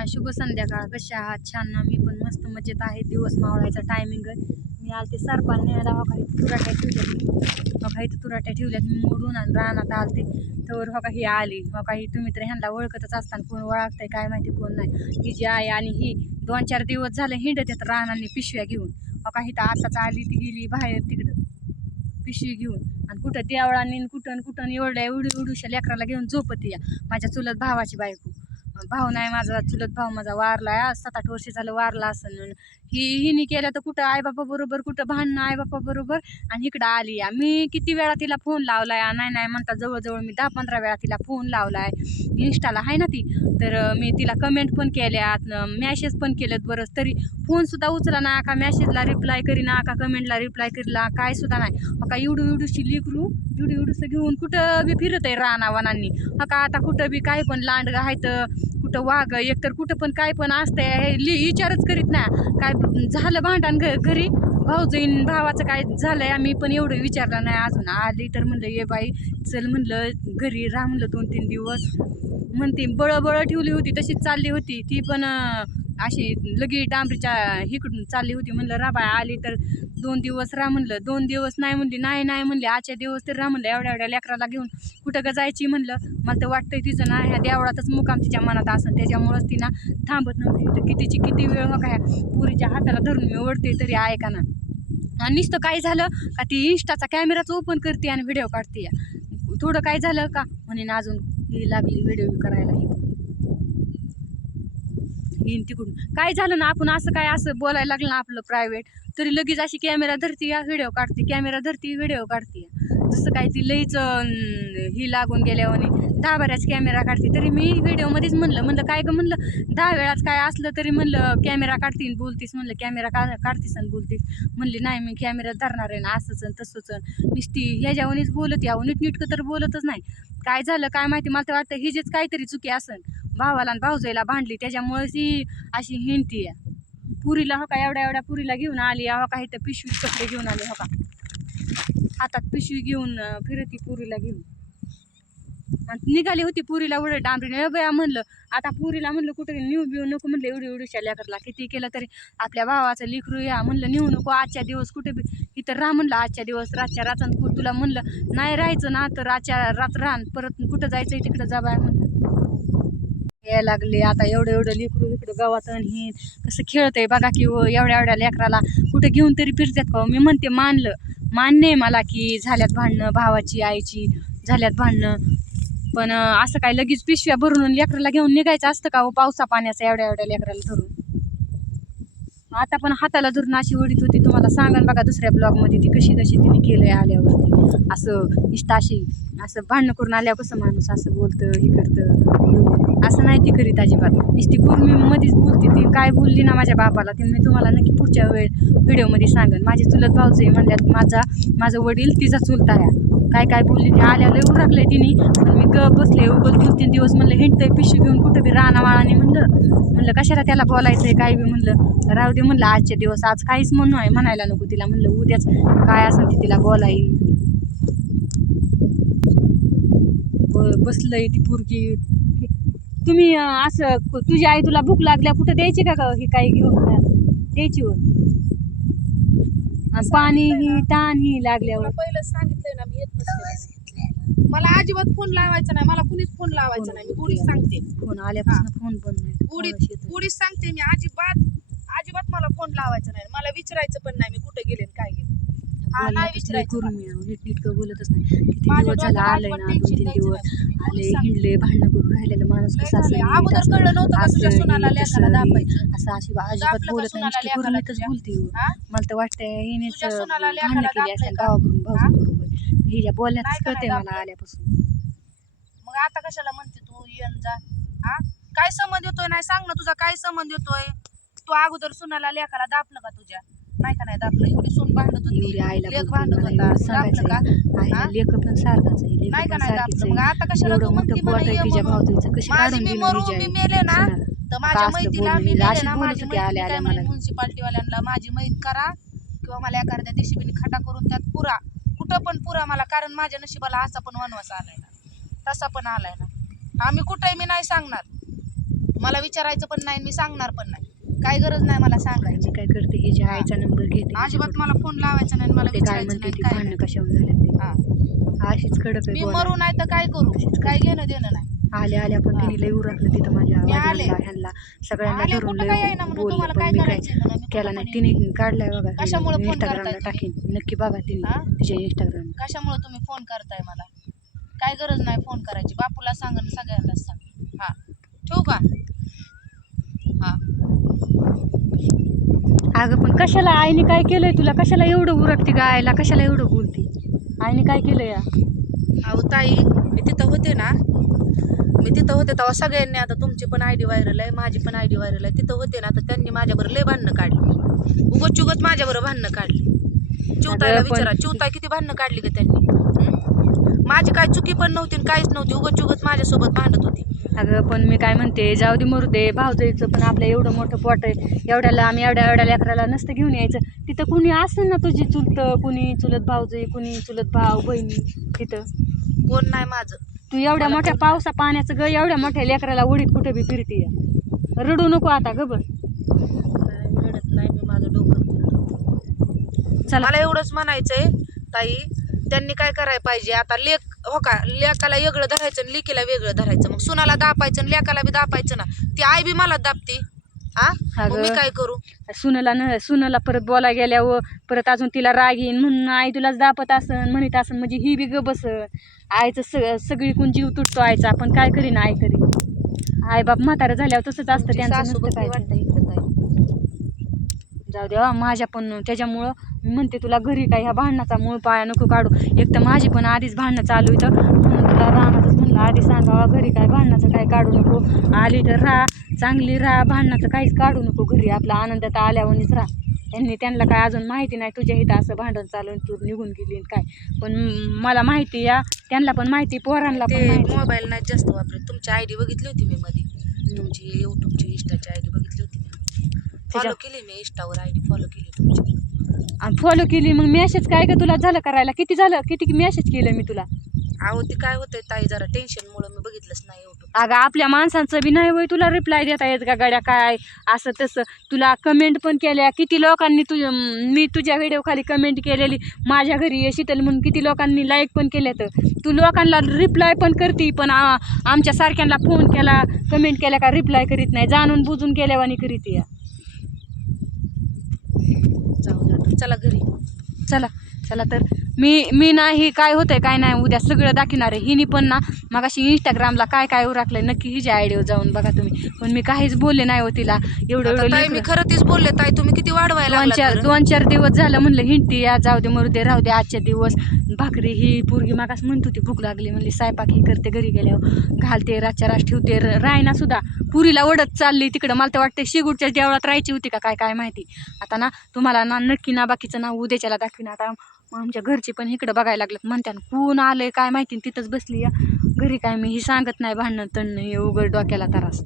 हा शुभ संध्याकाळ. कशा आहात? छान ना मी पण मस्त मजेत आहे. दिवस मावळायचा टायमिंग मी आलते सरपाने न्यायला. हो काही तुराट्या ठेवल्यात मी. हो तुराट्या ठेवल्यात. मी मोडून आणि रानात आलते. तर हो काही आली. हो काही तुम्ही तर ह्यांना ओळखतच असताना कोण ओळखताय काय माहिती कोण नाही. ही जी आहे आणि ही दोन चार दिवस झाले हिंडत येत रानाने पिशव्या घेऊन. हो काही तर आताच आली ती गेली बाहेर तिकडं पिशवी घेऊन. आणि कुठं देवळाने कुठं कुठं एवढ्या एवढी उडूशा लेकराला घेऊन झोपत या. माझ्या चुलत भावाची बायको. भाऊ नाही माझा चुलत भाऊ माझा वारला आहे. आज सात आठ वर्ष झालं वारला असं ही हिने केलं तर कुठं आईबापा बरोबर कुठं भांडणं आईबापा बरोबर? आणि इकडं आली. या मी किती वेळा तिला फोन लावलाय. नाही नाही म्हणता जवळजवळ मी दहा पंधरा वेळा तिला फोन लावलाय. इन्स्टाला आहे ना ती? तर मी तिला कमेंट पण केल्यात मॅसेज पण केलेत बरंच. तरी फोनसुद्धा उचला ना का मॅसेजला रिप्लाय करीना का कमेंटला रिप्लाय करीला काय सुद्धा नाही. का एवढू एवढूशी लिकरू जुडी एवढूसं घेऊन कुठं बी फिरत आहे रानावनांनी. हा का आता कुठं बी काय पण लांडगं आहेत कुठं वाघ एकतर कुठं पण काय पण असतंय हे लि विचारच करीत ना. काय झालं भांडण घ घरी? भाऊजईन भावाचं काय झालंय? आम्ही पण एवढं विचारलं नाही. अजून आली तर म्हणलं ये बाई चल म्हणलं घरी राह म्हणलं दोन तीन दिवस. म्हणते बळ ठेवली होती तशीच चालली होती. ती पण अशी लगी डांबरीच्या इकडून चालली होती. म्हणलं राबा आली तर दोन दिवस राह म्हणलं. दोन दिवस नाही म्हणली नाही नाही म्हणले. आजच्या दिवस तर राह म्हणलं. एवढ्या एवढ्या लेकराला घेऊन कुठं का जायची म्हणलं? मला तर वाटतंय तिचं ना ह्या देवळातच मुकाम तिच्या मनात असं त्याच्यामुळंच ती ना थांबत नव्हती. तर कितीची किती वेळ हो काय पुरीच्या हाताला धरून मी ओढते तरी ऐका ना. आणि नुसतं काय झालं का ती इन्स्टाचा कॅमेराच ओपन करते आणि व्हिडिओ काढते. थोडं काय झालं का? म्हणे अजून ही लागली व्हिडिओ करायला ही. येईन तिकडून. काय झालं ना आपण असं काय असं बोलायला लागलं ना आपलं प्रायव्हेट तरी लगेच अशी कॅमेरा धरती या व्हिडिओ काढते कॅमेरा धरती व्हिडिओ काढते. जसं काय ती लईच ही लागून गेल्यावर दहा बऱ्याच कॅमेरा काढते. तरी मी व्हिडिओमध्येच म्हणलं म्हणलं काय गं म्हणलं? दहा वेळाच काय असलं तरी म्हणलं कॅमेरा काढतीन बोलतीस म्हणलं कॅमेरा का काढतीस आणि बोलतीस. म्हणली नाही मी कॅमेरा धरणार आहे ना असंच आणि तसंच निस्ती नुसती ह्याच्यावरच बोलत यावं नीट नीटकं तर बोलतच नाही. काय झालं काय माहिती मला तर वाटतं हिजेच काहीतरी चुकी असन भावाला आणि भाऊजाईला भांडली त्याच्यामुळे ती अशी हिंडती आहे. पुरीला हो का एवढ्या एवढ्या पुरीला घेऊन आली हो का इथं पिशवी कपडे घेऊन आले हो का. हातात पिशवी घेऊन फिरती पुरीला घेऊन. आणि निघाली होती पुरीला एवढं डांबरीने बया म्हणलं. आता पुरीला म्हणलं कुठे नेऊ बिऊ नको म्हणलं एवढी एवढीच्या लेकरला किती केलं तरी आपल्या भावाचं लेकरू या म्हणलं नेऊ नको आजच्या दिवस कुठे बी इथं राह म्हणलं आजच्या दिवस रातच्या रात्रात तुला म्हणलं नाही राहायचं ना तर आजच्या रात राहण परत कुठं जायचं तिकडं जा बाय म्हणलं. यायला लागले. आता एवढं एवढं लेकरू इकडं गावात आणि हे कसं खेळतंय बघा की हो, एवढ्या एवढ्या लेकराला कुठं घेऊन तरी फिरतात का हो? मी म्हणते मानलं. मान्य आहे मला की झाल्यात भांडणं भावाची आईची झाल्यात भांडणं. पण असं काय लगेच पिशव्या भरून लेकराला घेऊन निघायचं असतं का हो पावसा पाण्याचं एवढ्या एवढ्या लेकराला धरून? आता पण हाताला धरून अशी ओढीत होती. तुम्हाला सांगा बघा दुसऱ्या ब्लॉगमध्ये ती कशी कशी तिने केलंय आल्यावरती. असं इष्ट अशी असं भांडणं करून आल्यावर कसं माणूस असं बोलतं हे करतं असं नाही ती करीत अजिबात. नुसती पूर्वी मध्येच बोलते. ती काय बोलली ना माझ्या बापाला ते मी तुम्हाला नक्की पुढच्या वेळ व्हिडिओमध्ये सांगेन. माझी चुलत भाऊचे म्हणल्यात माझा माझं वडील तिचा चुलता आहे. काय काय बोलली ती? आल्या लय उरकलंय तिने. पण मी ग बसले उगल दोन तीन दिवस म्हणलं हिंडतंय पिशवी घेऊन कुठं बी राणा वाळाने म्हणलं म्हणलं कशाला त्याला बोलायचंय काय बी? म्हणलं राहू दे म्हणलं आजचे दिवस आज काहीच म्हणू आहे म्हणायला नको तिला. म्हणलं उद्याच काय असं ते तिला बोलाईन ब- बसलंय ती पोरगी. तुम्ही असं तुझी आई तुला भूक लागल्या कुठं द्यायची का ही काही घेऊन? द्यायची वर पाणी ही ताण ही लागल्यावर. पहिलं सांगितलंय ना मी येत नसते मला अजिबात फोन लावायचा नाही मला कुणीच फोन लावायचा नाही मी गुढीच सांगते. फोन आल्यापासून फोन बंद नाही. येतोय. गुढीच सांगते मी अजिबात अजिबात मला फोन लावायचा नाही. मला विचारायचं पण नाही मी कुठे गेले काय गेले. नाही करून नीट नीटकं बोलतच नाही किती माझ्या दिवस झाला डोक्याला आलंय अजिबात ना दोन tension तीन द्यायचं दिवस नाही. मी आले गुढीच सांगते. हिंडले भांडणं करून राहिलेलं माणूस कसा. असं असं अशी अजिबात बोलत नाही नुसती? बोलते हो. मला तर वाटतंय हिनेच तुझ्या सुनाला भांडणं लेकाला केली दाबलंय असेल का? गावाकडून? भाऊजी बरोबर हिच्या बोलण्यातच नाही का कळतंय नाही मला दाबलं? आल्यापासून मग आता कशाला म्हणते तू येन जा हा काय संबंध येतोय नाही सांग ना तुझा काय संबंध येतोय तू अगोदर सुनाला लेकाला दापलं का तुझ्या नाही का नाही दापलं एवढी सून भांडत एवढी होती आईला बोलते भांडत मला होता. एवढं का? सांगायचं हा? लेख पण सारखाच आहे. लेक नाही का पण नाही सारखीच मग आहे. आता कशाला एवढं तू मोठं म्हणती पोट मला आहे ये तिच्या म्हणून? भाऊजाईचं कशी माझी काढून मी दिली मरू मी मेले ना. तर माझ्या मैतीला मी ना बोलत माझी होती मैत्रीण आल्या काय आल्या म्हणे मला. म्युन्सिपाल्टीवाल्यांना माझी मैत करा किंवा मला एखाद्या दिवशी बिनी खड्डा करून त्यात पुरा. कुठं पण पुरा मला कारण माझ्या नशिबाला असा पण वनवास आलाय ना. तसा पण आलाय ना. आम्ही कुठंही मी नाही सांगणार. मला विचारायचं पण नाही मी सांगणार पण नाही. काय गरज नाही मला सांगायची. काय करते? हिच्या आईचा नंबर घेते अजिबात मला फोन लावायचा नाही मला ते काय विचारायचं म्हणते नाही ती काय भांडणं नाही. कशावर झाले हा. अशीच कडक आहे मी बोलायला. मरू नाही तर काय करू? काय घेणं देणं नाही. आल्या आल्या पण हा. तिने लई उरकलं तिथं माझ्या मी आले. वडिलांना ह्यांना. सगळ्यांना आले धरून कुठं काय आहे लई ना म्हणून बोललं तुम्हाला पण काय मी काय करायचंय म्हणून मी केला कुठं नाही. पण तिने काढलाय बघा कशामुळं phone इंस्टाग्रामला करताय टाकीन. नक्की बघा हा? तिने तिच्या इंस्टाग्राम कशामुळे तुम्ही फोन करताय मला? काय गरज नाही फोन करायची. बापूला सांग आणि सगळ्यांनाच सांग. हा. ठेवू का? हा. अगं पण कशाला? आईने काय केलंय तुला? कशाला एवढं उरकते गायला? कशाला एवढं बोलते? आईने काय केलं या? अहो ताई मी तिथं होते ना. मी तिथं होते तेव्हा सगळ्यांनी आता तुमची पण आयडी व्हायरल आहे माझी पण आयडी व्हायरल आहे. तिथं होते ना तर त्यांनी माझ्याबरोबर लय भांडणं काढली. उगत चुगत माझ्याबरोबर भांडणं काढली. चिवतायला पण- विचारा चिवताय किती भांडणं काढली का त्यांनी? माझी काय चुकी पण नव्हती आणि काहीच नव्हती. उगत चुगत माझ्यासोबत भांडत होती. अगं पण मी काय म्हणते जाऊ दे मरू दे भाऊजाईचं पण आपलं एवढं मोठं पोट आहे. एवढ्याला आम्ही एवढ्या एवढ्या लेकराला नसतं घेऊन यायचं. तिथं कुणी असेल ना तुझी चुलतं कुणी चुलत भाऊजाई कुणी चुलत भाऊ बहिणी तिथं? कोण नाही माझं. तू एवढ्या मोठ्या पावसा पाण्याचं ग एवढ्या मोठ्या लेकराला उडीत कुठे बी फिरते रडू नको आता ग बस. काय रडत नाही मी माझं डोकं. चला. मला एवढंच म्हणायचंय ताई त्यांनी काय करायला पाहिजे? आता लेख हो का? लेकाला वेगळं धरायचं आणि लेकीला वेगळं धरायचं. मग सुनाला दापायचं आणि लेकाला बी दापायचं ना. ती आई बी मला दाबती हा मग मी. काय करू? सुनला न सुनला परत बोलायला गेल्यावर परत अजून तिला राग येईन म्हणून आई तुलाच दापत असन म्हणत असन म्हणजे ही बी ग बसन. आईचं स सगळी कोण जीव तुटतो आईचा. पण काय करीन आई तरी आई बाप म्हातारं झाल्यावर तसंच असतं. त्यांचं नसतं काय. जाऊ द्या माझ्या पण त्याच्यामुळं म्हणते तुला घरी काय ह्या भांडणाचा मूळ पाया नको काढू. एक तर माझी पण आधीच भांडणं चालू इथं. म्हणून तुला राहणारच म्हणलं आधी सांगावा घरी काय भांडणाचं काय काढू नको. आली तर राहा चांगली राहा भांडणाचं काहीच काढू नको. घरी आपला आनंदात आल्यावरच राहा. त्यांनी त्यांना काय अजून माहिती नाही तुझ्या इथं असं भांडण चालू आहे, तू निघून गेली काय. पण मला माहिती या त्यांना पण माहिती पोरांना पण ते माहिती मोबाईल नाही जास्त वापरत. तुमची आयडी बघितली होती मी मध्ये तुमची युट्यूबची इंस्टाची आयडी बघितली होती मी? फॉलो केली मी इंस्टावर आयडी फॉलो केली तुमची. फॉलो केली मग मेसेज काय का तुला? झालं करायला किती झालं? किती मेसेज केलं मी तुला? अहो ती काय होतंय ताई जरा टेन्शनमुळे मी बघितलंच नाही अगं आपल्या माणसांचं बी नाही होय तुला रिप्लाय देता येत का गड्या? काय? असं तसं. तुला कमेंट पण केल्या. किती लोकांनी तुझ मी तुझ्या व्हिडिओ खाली कमेंट केलेली. माझ्या घरी ये शीतल म्हणून किती लोकांनी लाईक पण केल्या तर. तू लोकांना रिप्लाय पण करते पण आ- आमच्या सारख्यांना फोन केला कमेंट केल्या का रिप्लाय करीत नाही. जाणून बुजून केल्यावानी करीत या जाऊ द्या आता. चला घरी. चला. चला तर मी मी नाही काय होतंय काय नाही उद्या सगळं दाखवणार आहे. हिनी पण ना मग अशी इंस्टाग्रामला काय काय उराकलंय नक्की हिच्या आयडिओ जाऊन बघा तुम्ही. पण मी काहीच बोलले नाही हो तिला. एवढं आता एवढं ताई मी खरं तीच बोलले ताई तुम्ही किती वाढवायला दोन लागलात चार बरं? दोन चार दिवस झालं म्हणलं हिंडती या जाऊ दे मरू दे राहू दे आजच्या दिवस. भाकरी ही पोरगी मागास म्हणत होती भूक लागली म्हणली स्वयंपाक ही करते घरी गेल्यावर. घालते रातच्या रात ठेवते र- रायना सुद्धा. पुरीला ओढत चालली तिकडं. मला तर वाटतं शिगुडच्या देवळात राहायची होती का काय काय माहिती. आता ना तुम्हाला ना नक्की ना बाकीचं ना उद्याच्याला दाखवीन. आता मग आमच्या घरची पण इकडं बघायला लागलं म्हणत्या कोण आलं आहे काय माहिती? तिथंच बसली या. घरी काय मी? ही सांगत नाही भांडणं तणणं हे उघड डोक्याला त्रास.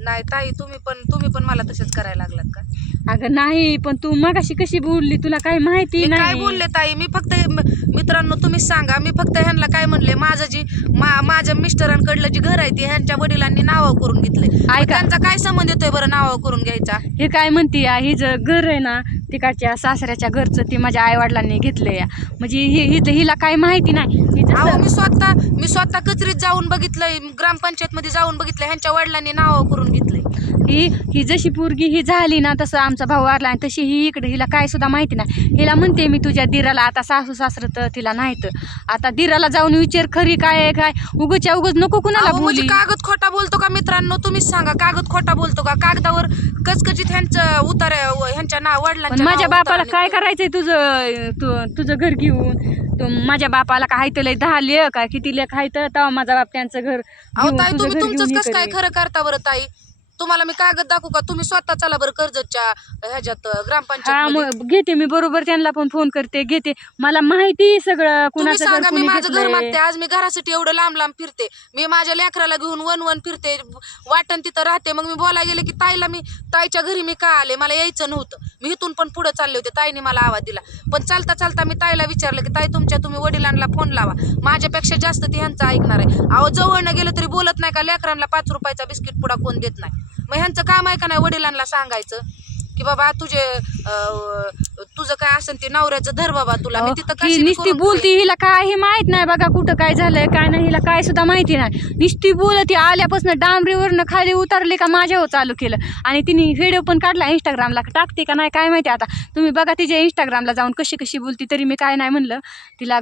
नाही ताई तुम्ही पण तुम्ही पण मला तसेच करायला लागलात का? अगं नाही पण तू मगाशी कशी बोलली? तुला काय माहिती मी काय नाही. बोलले ताई? मी फक्त मित्रांनो तुम्ही सांगा. मी फक्त ह्यांना काय म्हणले माझं जी मा- माझ्या मिस्टरांकडलं जी घर आहे ती ह्यांच्या वडिलांनी नावं करून घेतलंय मग ऐका. त्यांचा काय संबंध येतोय बरं नावं करून घ्यायचा? हे काय म्हणते या? ही जर घर आहे ना तिकडच्या सासऱ्याच्या घरचं ते माझ्या आई वडिलांनी घेतलंय या. म्हणजे हि हि- हिला काय माहिती नाही. हि जसं- अहो मी स्वतः मी स्वतः कचरीत जाऊन बघितलंय ग्रामपंचायत मध्ये जाऊन बघितलंय ह्यांच्या वडिलांनी नावं करून घेतलंय. ही ही जशी पोरगी ही झाली ना तसं आमचा भाऊ वारला आणि तशी ही इकडे हिला काय सुद्धा माहिती नाही. हिला म्हणते मी तुझ्या दिराला आता सासू सासरं तर तिला नाही तर आता दिराला जाऊन विचार खरी काय आहे काय? उगच्या उगच नको कुणाला अहो, म्हणजे बोली. कागद खोटा बोलतो का मित्रांनो? तुम्हीच सांगा कागद खोटा बोलतो का? कागदावर कचकचित ह्यांचं उतार ह्यांच्या ना पण वडिलांच्या माझ्या नावावर बापाला काय. करायचंय तुझं तु- तुझं घर घेऊन? तू माझ्या बापाला काय हायत लय दहा लेख काय किती लेख हायत? तेव्हा माझा बाप त्यांचं घर अहो घेऊन ताई तुझं तुम्ही घर तुमचंच हे कसं काय करेल. खरं करता बरं ताई? तुम्हाला मी कागद दाखवू का? तुम्ही स्वतः चला बरं कर्जतच्या ह्याच्यात हा ग्रामपंचायत मग घेते मी बरोबर त्यांना पण फोन करते घेते. मला माहिती आहे सगळं तुम्ही कुणाचं घर सांगा मी कुणी माझं घर घेतलंय. मागते. आज मी घरासाठी एवढं लांब लांब फिरते. मी माझ्या लेकराला घेऊन वन वन फिरते. वाटण तिथं राहते. मग मी बोलायला गेले की ताईला मी ताईच्या घरी मी का आले? मला यायचं नव्हतं. मी इथून पण पुढे चालले होते. ताईने मला आवाज दिला. पण चालता चालता मी ताईला विचारलं की ताई तुमच्या तुम्ही वडिलांना फोन लावा. माझ्यापेक्षा जास्त ती ह्यांचं ऐकणार आहे. अहो जवळनं गेलं तरी बोलत नाही का? लेकरांना पाच रुपयाचा बिस्किट पुडा कोण देत नाही? मग ह्यांचं काम आहे का नाही वडिलांना सांगायचं? की बाबा तुझे तुझं काय असेल ते नवऱ्याचं धर बाबा तुला. मी तिथं ही नुसती बोलती हिला काय हे माहीत नाही बघा कुठं काय झालंय काय नाही हिला काय सुद्धा माहिती नाही. नुसती बोलती आल्यापासून डांबरीवरनं खाली उतरले का माझ्यावर चालू केलं. आणि तिने व्हिडिओ पण काढला इंस्टाग्रामला टाकते का नाही काय माहिती आता. तुम्ही बघा तिच्या इंस्टाग्रामला जाऊन कशी कशी बोलती तरी मी काय नाही म्हणलं. तिला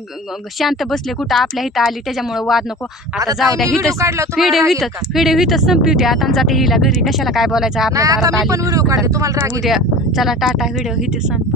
शांत बसले कुठं आपल्या इथं आली त्याच्यामुळे वाद नको. आता जाऊ द्या मी व्हिडिओ तुम्हाला व्हिडिओ हिथं हिथंच संपवते आता जाते हिला घरी कशाला काय बोलायचं आपल्या नाही आता दारात मी पण आली. व्हिडिओ तुम्हाला राग उद्या. चला टाटा व्हिडिओ इथे संपतो